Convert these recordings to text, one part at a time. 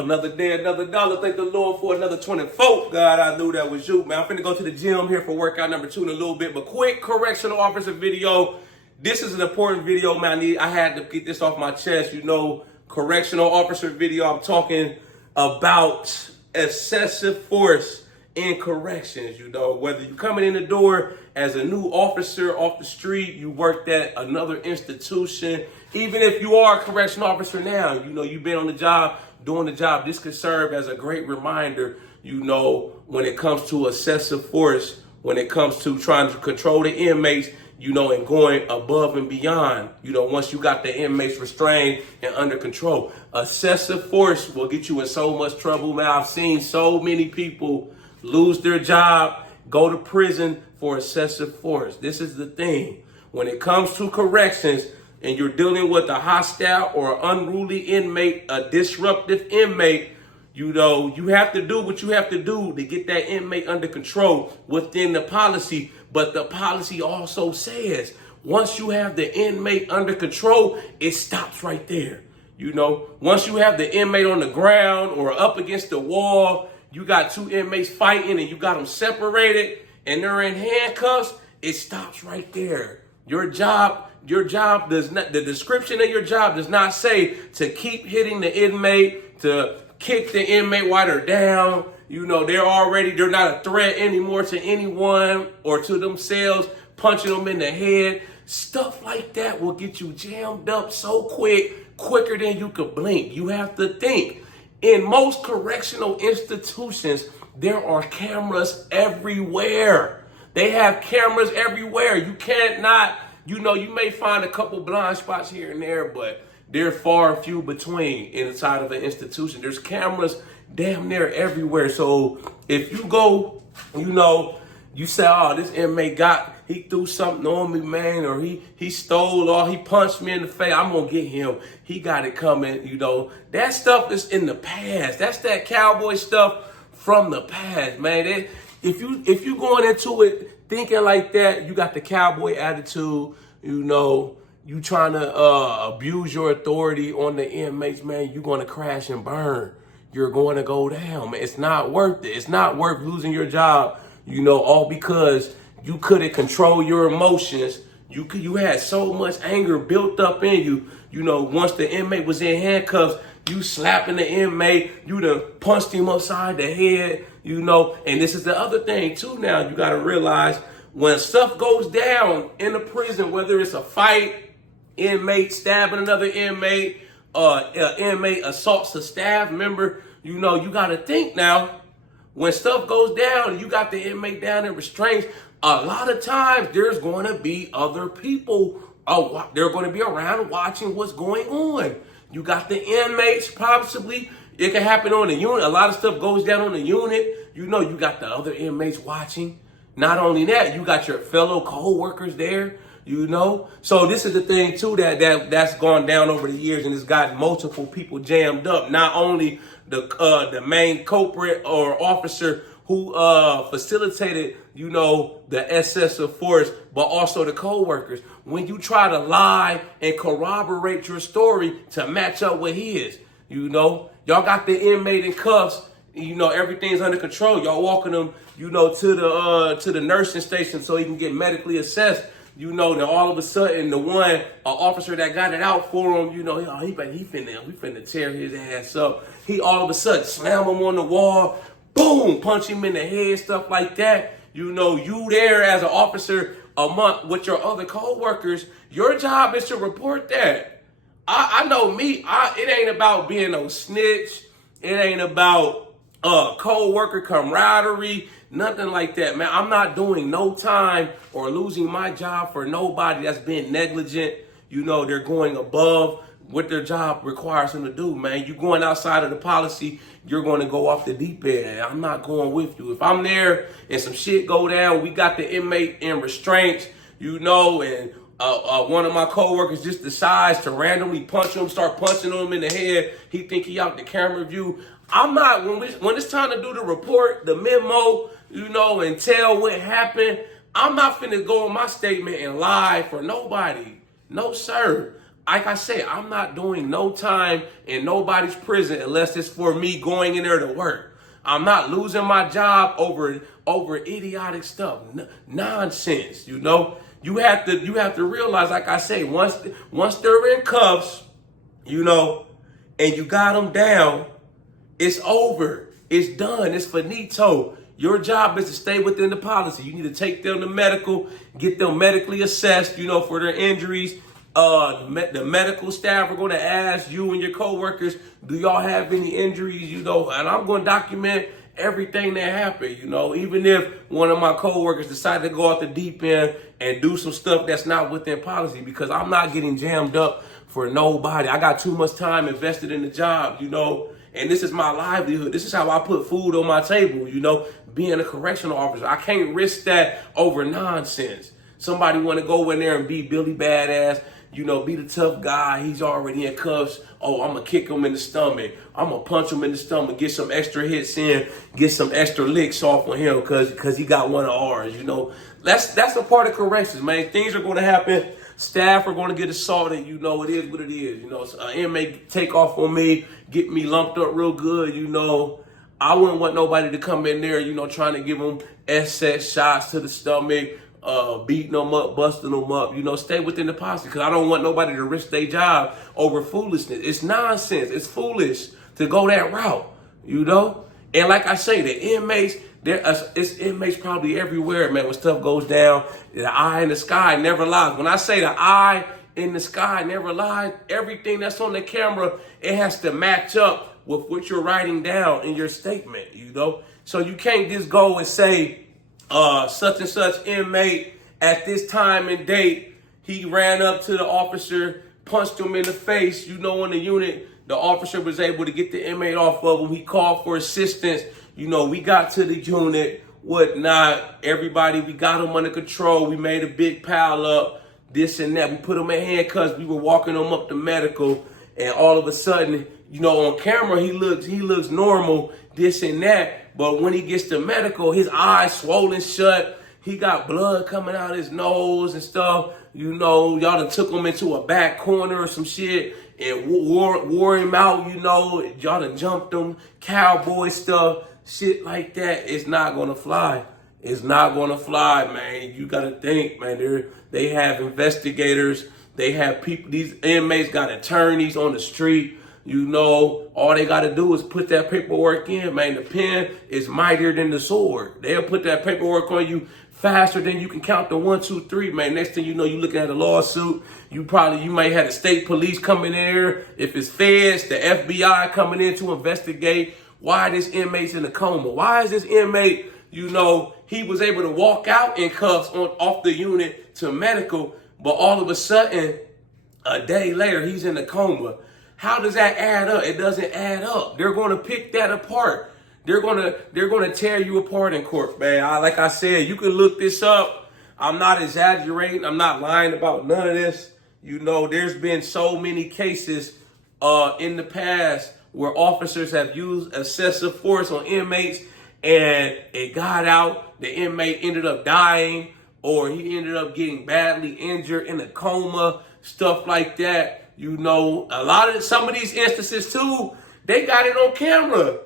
Another day, another dollar. Thank the Lord for another 24. God, I knew that was you, man. I'm finna go to the gym here for workout number 2 in a little bit. But quick correctional officer video. This is an important video, man. I had to get this off my chest. You know, correctional officer video. I'm talking about excessive force in corrections. You know, whether you're coming in the door as a new officer off the street, you worked at another institution, even if you are a correctional officer now, you know, you've been on the job, doing the job, this could serve as a great reminder, you know, when it comes to excessive force, when it comes to trying to control the inmates, you know, and going above and beyond, you know, once you got the inmates restrained and under control. Excessive force will get you in so much trouble, man. I've seen so many people lose their job, go to prison for excessive force. This is the thing. When it comes to corrections and you're dealing with a hostile or unruly inmate, a disruptive inmate, you know, you have to do what you have to do to get that inmate under control within the policy. But the policy also says once you have the inmate under control, it stops right there. You know, once you have the inmate on the ground or up against the wall, you got two inmates fighting and you got them separated and they're in handcuffs, it stops right there. Your job does not, the description of your job does not say to keep hitting the inmate, to kick the inmate while they're down. You know, they're not a threat anymore to anyone or to themselves, punching them in the head. Stuff like that will get you jammed up so quicker than you could blink. You have to think. In most correctional institutions, there are cameras everywhere. They have cameras everywhere. You can't not, you know, you may find a couple blind spots here and there, but they're far and few between inside of an institution. There's cameras damn near everywhere. So if you go, you know, you say, oh, this inmate he threw something on me, man, or he stole, or he punched me in the face, I'm gonna get him. He got it coming, you know. That stuff is in the past. That's that cowboy stuff from the past, man. If you going into it thinking like that, you got the cowboy attitude, you know, you trying to abuse your authority on the inmates, man, you're gonna crash and burn. You're going to go down, man. It's not worth it. It's not worth losing your job, you know, all because you couldn't control your emotions. You had so much anger built up in you. You know, once the inmate was in handcuffs, you slapping the inmate, you done punched him upside the head, you know. And this is the other thing too now. You got to realize when stuff goes down in the prison, whether it's a fight, inmate stabbing another inmate, inmate assaults a staff member, you know, you got to think now, when stuff goes down and you got the inmate down in restraints, a lot of times there's going to be other people. They're going to be around watching what's going on. You got the inmates, possibly. It can happen on the unit. A lot of stuff goes down on the unit. You know, you got the other inmates watching. Not only that, you got your fellow co-workers there, you know. So this is the thing, too, that's gone down over the years, and it's got multiple people jammed up. Not only the main culprit or officer who facilitated, you know, the excessive force, but also the co-workers. When you try to lie and corroborate your story to match up with his, you know, y'all got the inmate in cuffs, you know, everything's under control. Y'all walking them, you know, to the nursing station so he can get medically assessed. You know, then all of a sudden, the officer that got it out for him, you know, he finna tear his ass up. He all of a sudden slam him on the wall, boom, punch him in the head, stuff like that. You know, you there as an officer among with your other co-workers, your job is to report that. I know me, it ain't about being no snitch. It ain't about co-worker camaraderie, nothing like that, man. I'm not doing no time or losing my job for nobody that's been negligent. You know, they're going above what their job requires them to do, man. You going outside of the policy, you're going to go off the deep end. I'm not going with you. If I'm there and some shit go down, we got the inmate in restraints, you know, and one of my coworkers just decides to randomly punch him, start punching him in the head. He think he out the camera view. I'm not, when it's time to do the report, the memo, you know, and tell what happened, I'm not finna go on my statement and lie for nobody. No, sir. Like I say, I'm not doing no time in nobody's prison unless it's for me going in there to work. I'm not losing my job over idiotic stuff, nonsense. You have to realize, like I say, once they're in cuffs, and you got them down, it's over. It's done. It's finito. Your job is to stay within the policy. You need to take them to medical, get them medically assessed, for their injuries. The medical staff are going to ask you and your coworkers, do y'all have any injuries, and I'm going to document everything that happened, even if one of my coworkers decided to go out the deep end and do some stuff that's not within policy, because I'm not getting jammed up for nobody. I got too much time invested in the job, and this is my livelihood. This is how I put food on my table, being a correctional officer. I can't risk that over nonsense. Somebody want to go in there and be Billy Badass, be the tough guy. He's already in cuffs. Oh, I'm going to kick him in the stomach. I'm going to punch him in the stomach, get some extra hits in, get some extra licks off on him because he got one of ours, That's a part of corrections, man. Things are going to happen. Staff are going to get assaulted. It is what it is. An inmate take off on me, get me lumped up real good, I wouldn't want nobody to come in there, trying to give them SS shots to the stomach, beating them up, busting them up, stay within the policy, because I don't want nobody to risk their job over foolishness. It's nonsense. It's foolish to go that route, And like I say, the inmates, it's inmates probably everywhere, man. When stuff goes down, the eye in the sky never lies. When I say the eye in the sky never lies, everything that's on the camera, it has to match up with what you're writing down in your statement, So you can't just go and say, such and such inmate at this time and date, he ran up to the officer, punched him in the face. In the unit, the officer was able to get the inmate off of him. He called for assistance. We got to the unit, whatnot. Everybody, we got him under control. We made a big pile up, this and that. We put him in handcuffs. We were walking him up to medical, and all of a sudden, on camera, he looks normal, this and that. But when he gets to medical, his eyes swollen shut. He got blood coming out his nose and stuff. Y'all done took him into a back corner or some shit and wore him out, Y'all done jumped him, cowboy stuff, shit like that. It's not going to fly. It's not going to fly, man. You got to think, man. They have investigators. They have people. These inmates got attorneys on the street. All they got to do is put that paperwork in, man. The pen is mightier than the sword. They'll put that paperwork on you faster than you can count the 1, 2, 3, man. Next thing you know, you looking at a lawsuit. You might have the state police coming in there. If it's feds, the FBI coming in to investigate why this inmate's in a coma. Why is this inmate, he was able to walk out in cuffs off the unit to medical, but all of a sudden, a day later, he's in a coma. How does that add up? It doesn't add up. They're going to pick that apart. They're going to tear you apart in court, man. Like I said, you can look this up. I'm not exaggerating. I'm not lying about none of this. There's been so many cases in the past where officers have used excessive force on inmates, and it got out. The inmate ended up dying, or he ended up getting badly injured in a coma, stuff like that. Some of these instances too, they got it on camera.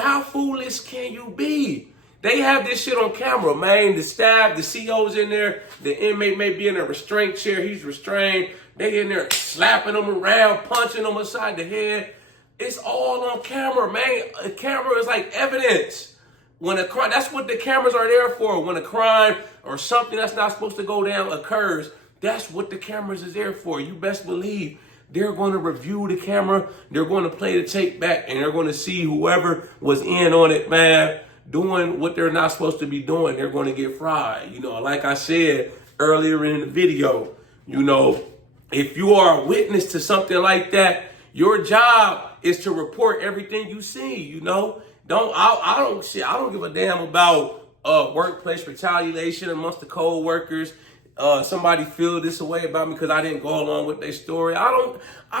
How foolish can you be? They have this shit on camera, man. The staff, the CO's in there. The inmate may be in a restraint chair. He's restrained. They in there slapping him around, punching him upside the head. It's all on camera, man. A camera is like evidence. When a crime, that's what the cameras are there for. When a crime or something that's not supposed to go down occurs, that's what the cameras is there for. You best believe they're going to review the camera. They're going to play the tape back, and they're going to see whoever was in on it, man, doing what they're not supposed to be doing. They're going to get fried. Like I said earlier in the video, if you are a witness to something like that, your job is to report everything you see. I don't give a damn about workplace retaliation amongst the co-workers. somebody feel this way about me because I didn't go along with their story. I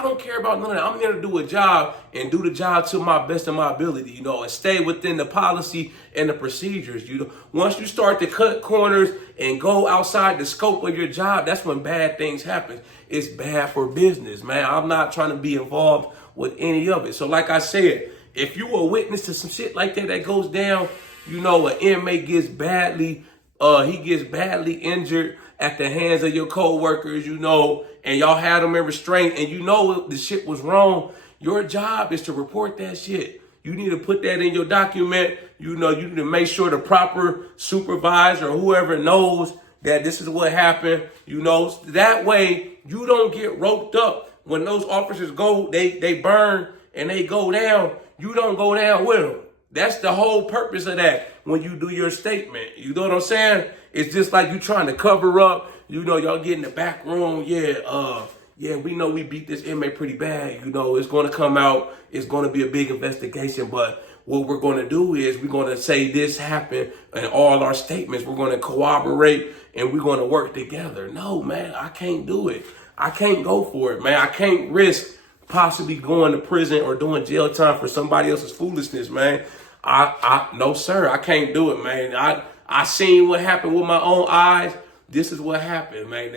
don't care about none of that. I'm here to do a job and do the job to my best of my ability, and stay within the policy and the procedures. Once you start to cut corners and go outside the scope of your job, that's when bad things happen. It's bad for business, man. I'm not trying to be involved with any of it. So like I said, if you a witness to some shit like that goes down, an inmate gets badly injured at the hands of your co-workers, and y'all had them in restraint, and the shit was wrong, your job is to report that shit. You need to put that in your document. You need to make sure the proper supervisor or whoever knows that this is what happened. That way you don't get roped up when those officers go, they burn and they go down. You don't go down with them. That's the whole purpose of that when you do your statement. You know what I'm saying? It's just like you trying to cover up. Y'all get in the back room. Yeah, we know we beat this inmate pretty bad. It's going to come out. It's going to be a big investigation. But what we're going to do is we're going to say this happened in all our statements. We're going to corroborate and we're going to work together. No, man, I can't do it. I can't go for it, man. I can't risk possibly going to prison or doing jail time for somebody else's foolishness, man. No, sir, I can't do it, man. I seen what happened with my own eyes. This is what happened, man.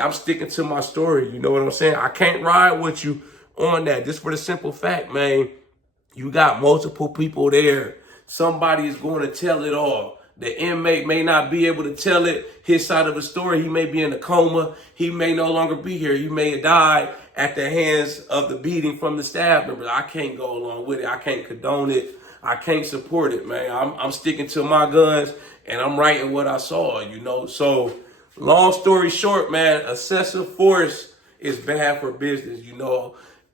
I'm sticking to my story. You know what I'm saying? I can't ride with you on that. Just for the simple fact, man, you got multiple people there. Somebody is going to tell it all. The inmate may not be able to tell his side of the story. He may be in a coma. He may no longer be here. He may have died at the hands of the beating from the staff members. I can't go along with it. I can't condone it. I can't support it, man. I'm sticking to my guns and I'm writing what I saw, So long story short, man, excessive force is bad for business,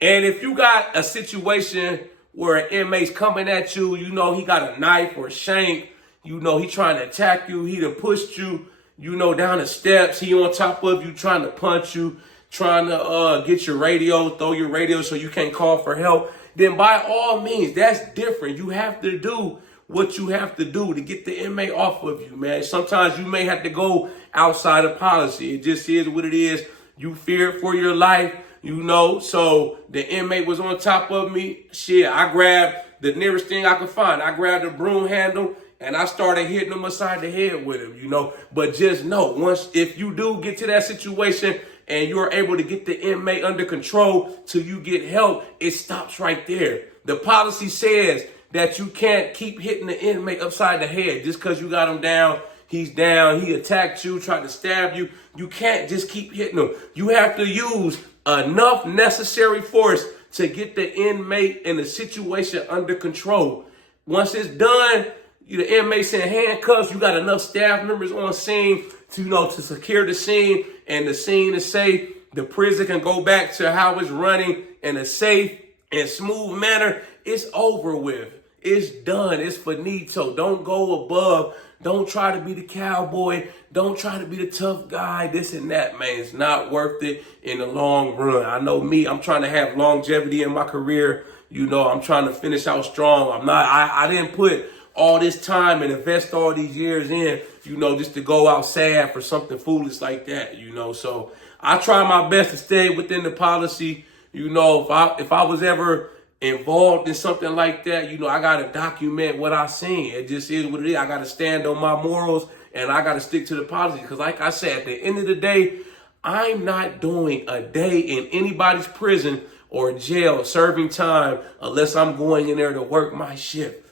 And if you got a situation where an inmate's coming at you, he got a knife or a shank, he trying to attack you, he done pushed you, down the steps, he on top of you trying to punch you, trying to get your radio, throw your radio so you can't call for help, then by all means, that's different. You have to do what you have to do to get the inmate off of you, man. Sometimes you may have to go outside of policy. It just is what it is. You fear for your life, So the inmate was on top of me. Shit, I grabbed the nearest thing I could find. I grabbed a broom handle and I started hitting him upside the head with him, But just know, if you do get to that situation and you're able to get the inmate under control till you get help, it stops right there. The policy says that you can't keep hitting the inmate upside the head just because you got him down. He's down. He attacked you, tried to stab you. You can't just keep hitting him. You have to use enough necessary force to get the inmate in the situation under control. Once it's done, the inmate's in handcuffs. You got enough staff members on scene to secure the scene, and the scene is safe. The prison can go back to how it's running in a safe and smooth manner. It's over with. It's done. It's finito. Don't go above. Don't try to be the cowboy. Don't try to be the tough guy, this and that, man. It's not worth it in the long run. I know me. I'm trying to have longevity in my career. I'm trying to finish out strong. I didn't put all this time and invest all these years in, just to go out sad for something foolish like that, So I try my best to stay within the policy. If I was ever involved in something like that, I got to document what I seen. It just is what it is. I got to stand on my morals and I got to stick to the policy. Because like I said, at the end of the day, I'm not doing a day in anybody's prison or jail serving time unless I'm going in there to work my shift.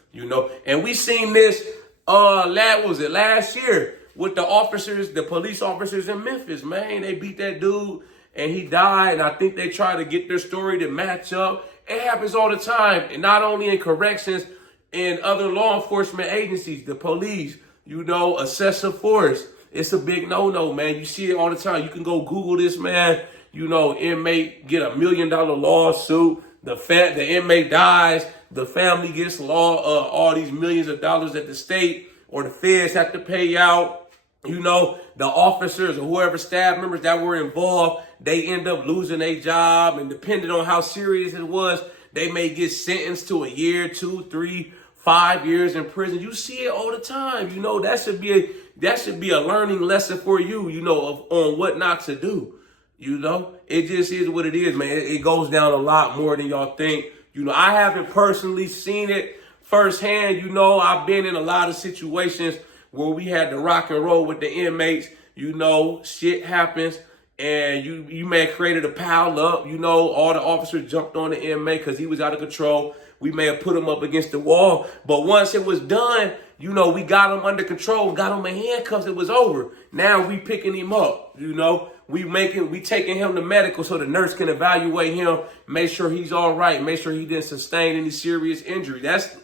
And we seen this, last year with the police officers in Memphis, man. They beat that dude and he died. And I think they try to get their story to match up. It happens all the time. And not only in corrections, in other law enforcement agencies, the police, excessive force. It's a big no-no, man. You see it all the time. You can go Google this, man. Inmate get $1 million lawsuit. The inmate dies. The family gets all these millions of dollars that the state or the feds have to pay out. The officers or whoever staff members that were involved, they end up losing their job. And depending on how serious it was, they may get sentenced to 1 year, 2, 3, 5 years in prison. You see it all the time. That should be that should be a learning lesson for you, on what not to do. It just is what it is, man. It goes down a lot more than y'all think. I haven't personally seen it firsthand. I've been in a lot of situations where we had to rock and roll with the inmates. Shit happens. And you may have created a pile up. All the officers jumped on the inmate because he was out of control. We may have put him up against the wall. But once it was done, we got him under control, got him in handcuffs. It was over. Now we picking him up. We taking him to medical so the nurse can evaluate him, make sure he's all right, make sure he didn't sustain any serious injury. That's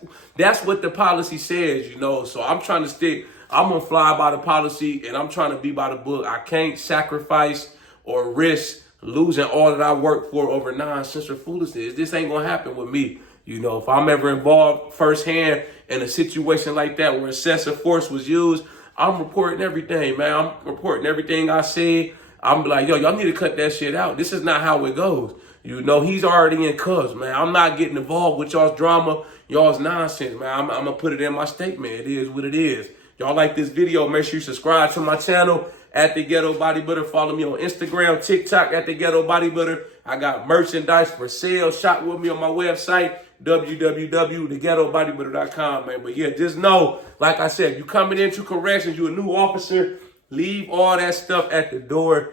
what the policy says, So I'm gonna fly by the policy, and I'm trying to be by the book. I can't sacrifice or risk losing all that I worked for over nonsense or foolishness. This ain't gonna happen with me. If I'm ever involved firsthand in a situation like that where excessive force was used, I'm reporting everything, man. I'm reporting everything I see. I'm like, y'all need to cut that shit out. This is not how it goes. He's already in cuffs, man. I'm not getting involved with y'all's drama, y'all's nonsense, man. I'm gonna put it in my statement. It is what it is. Y'all like this video, make sure you subscribe to my channel at The Ghetto Bodybuilder. Follow me on Instagram, TikTok at The Ghetto Bodybuilder. I got merchandise for sale. Shop with me on my website, www.theghettobodybuilder.com, man. But yeah, just know, like I said, you coming into corrections, you a new officer, leave all that stuff at the door.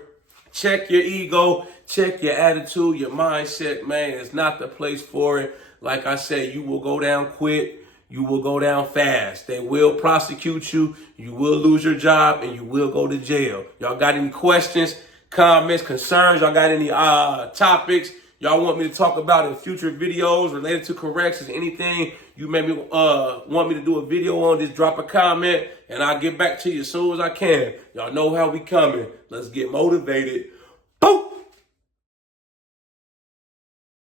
Check your ego, check your attitude, your mindset, man. It's not the place for it. Like I said, you will go down quick. You will go down fast. They will prosecute you. You will lose your job, and you will go to jail. Y'all got any questions, comments, concerns? Y'all got any topics y'all want me to talk about in future videos related to corrections? Anything you maybe want me to do a video on, just drop a comment, and I'll get back to you as soon as I can. Y'all know how we coming. Let's get motivated.